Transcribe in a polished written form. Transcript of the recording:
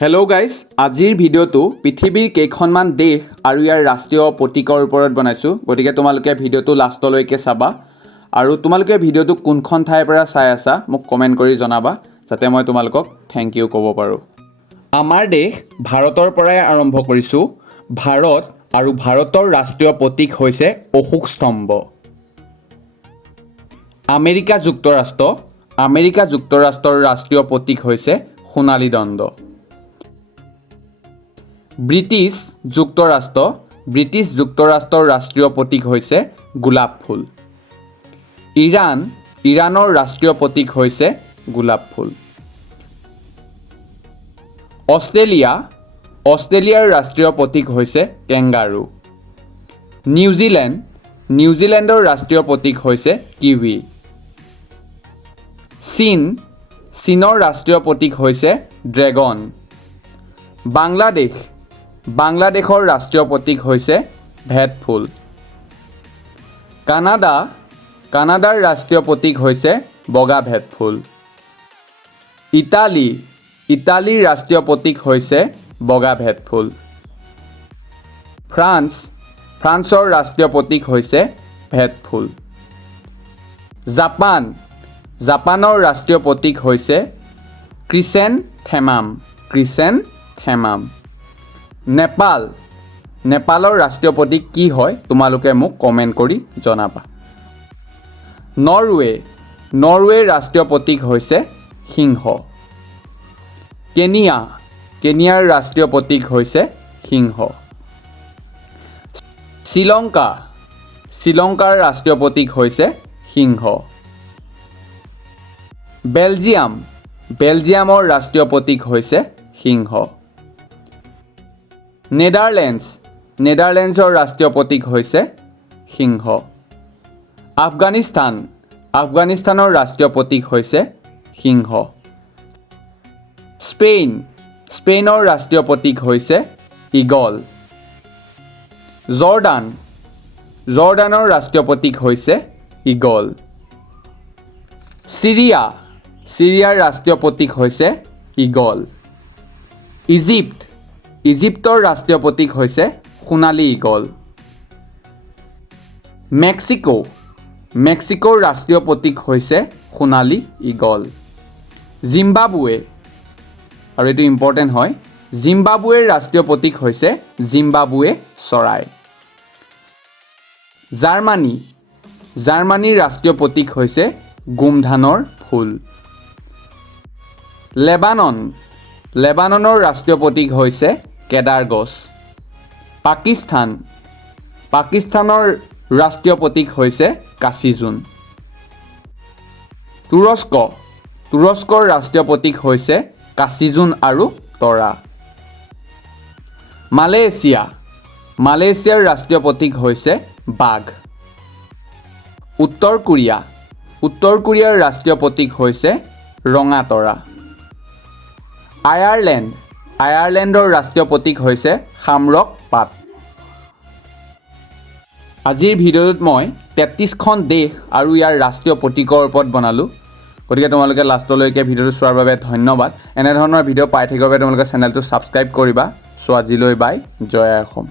Hello' guys, আজিৰ ভিডিঅ'টো পৃথিৱীৰ কেইখনমান দেশ আৰু ইয়াৰ ৰাষ্ট্ৰীয় প্ৰতীকৰ ওপৰত বনাইছোঁ। গতিকে তোমালোকে ভিডিঅ'টো লাষ্টলৈকে চাবা আৰু তোমালোকে ভিডিঅ'টো কোনখন ঠাইৰ পৰা চাই আছা মোক কমেণ্ট কৰি জনাবা, যাতে মই তোমালোকক থেংক ইউ ক'ব পাৰোঁ। আমাৰ দেশ ভাৰতৰ পৰাই আৰম্ভ কৰিছোঁ। ভাৰত আৰু ভাৰতৰ ৰাষ্ট্ৰীয় প্ৰতীক হৈছে অশোক স্তম্ভ। আমেৰিকা যুক্তৰাষ্ট্ৰৰ ৰাষ্ট্ৰীয় প্ৰতীক হৈছে সোণালী দণ্ড। ব্ৰিটিছ যুক্তৰাষ্ট্ৰৰ ৰাষ্ট্ৰীয় প্ৰতীক হৈছে গোলাপ ফুল। ইৰাণৰ ৰাষ্ট্ৰীয় প্ৰতীক হৈছে গোলাপ ফুল। অষ্ট্ৰেলিয়াৰ ৰাষ্ট্ৰীয় প্ৰতীক হৈছে কেংগাৰু। নিউজিলেণ্ডৰ ৰাষ্ট্ৰীয় প্ৰতীক হৈছে কিৱি। চীনৰ ৰাষ্ট্ৰীয় প্ৰতীক হৈছে ড্ৰেগন। বাংলাদেশৰ ৰাষ্ট্ৰীয় প্ৰতীক হৈছে ভেটফুল। কানাডাৰ ৰাষ্ট্ৰীয় প্ৰতীক হৈছে বগা ভেটফুল। ইটালীৰ ৰাষ্ট্ৰীয় প্ৰতীক হৈছে বগা ভেটফুল। ফ্ৰান্সৰ ৰাষ্ট্ৰীয় প্ৰতীক হৈছে ভেটফুল। জাপানৰ ৰাষ্ট্ৰীয় প্ৰতীক হৈছে ক্ৰিচেনথেমাম। নেপালৰ ৰাষ্ট্ৰীয় প্ৰতীক কি হয় তোমালোকে মোক কমেণ্ট কৰি জনাবা। নৰৱেৰ ৰাষ্ট্ৰীয় প্ৰতীক হৈছে সিংহ। কেনিয়াৰ ৰাষ্ট্ৰীয় প্ৰতীক হৈছে সিংহ। শ্ৰীলংকাৰ ৰাষ্ট্ৰীয় প্ৰতীক হৈছে সিংহ। বেলজিয়ামৰ ৰাষ্ট্ৰীয় প্ৰতীক হৈছে সিংহ। নেদাৰলেণ্ডছৰ ৰাষ্ট্ৰীয় প্ৰতীক হৈছে সিংহ। আফগানিস্তানৰ ৰাষ্ট্ৰীয় প্ৰতীক হৈছে সিংহ। স্পেইনৰ ৰাষ্ট্ৰীয় প্ৰতীক হৈছে ঈগল। জৰ্ডানৰ ৰাষ্ট্ৰীয় প্ৰতীক হৈছে ঈগল। চিৰিয়াৰ ৰাষ্ট্ৰীয় প্ৰতীক হৈছে ঈগল। ইজিপ্তৰ ৰাষ্ট্ৰীয় প্ৰতীক হৈছে সোণালী ঈগল। মেক্সিকোৰ ৰাষ্ট্ৰীয় প্ৰতীক হৈছে সোণালী ঈগল। আৰু এইটো ইম্পৰ্টেণ্ট হয়, জিম্বাবুৱেৰ ৰাষ্ট্ৰীয় প্ৰতীক হৈছে জিম্বাবুৱে চৰাই। জাৰ্মানীৰ ৰাষ্ট্ৰীয় প্ৰতীক হৈছে গোমধানৰ ফুল। লেবাননৰ ৰাষ্ট্ৰীয় প্ৰতীক হৈছে কেদাৰ গছ। পাকিস্তানৰ ৰাষ্ট্ৰীয় প্ৰতীক হৈছে কাচিজোন। তুৰস্কৰ ৰাষ্ট্ৰীয় প্ৰতীক হৈছে কাচিজোন আৰু তৰা। মালয়েছিয়াৰ ৰাষ্ট্ৰীয় প্ৰতীক হৈছে বাঘ। উত্তৰ কোৰিয়াৰ ৰাষ্ট্ৰীয় প্ৰতীক হৈছে ৰঙা তৰা। আয়াৰলেণ্ডৰ ৰাষ্ট্ৰীয় প্ৰতীক হৈছে শামৰক পাত। আজিৰ ভিডিঅ'টোত মই 33খন দেশ আৰু ইয়াৰ ৰাষ্ট্ৰীয় প্ৰতীকৰ ওপৰত বনালোঁ। গতিকে তোমালোকে লাষ্টলৈকে ভিডিঅ'টো চোৱাৰ বাবে ধন্যবাদ। এনেধৰণৰ ভিডিঅ' পাই থাকিবৰ বাবে তোমালোকে চেনেলটো ছাবস্ক্ৰাইব কৰিবা। চ' আজিলৈ বাই, জয় অসম।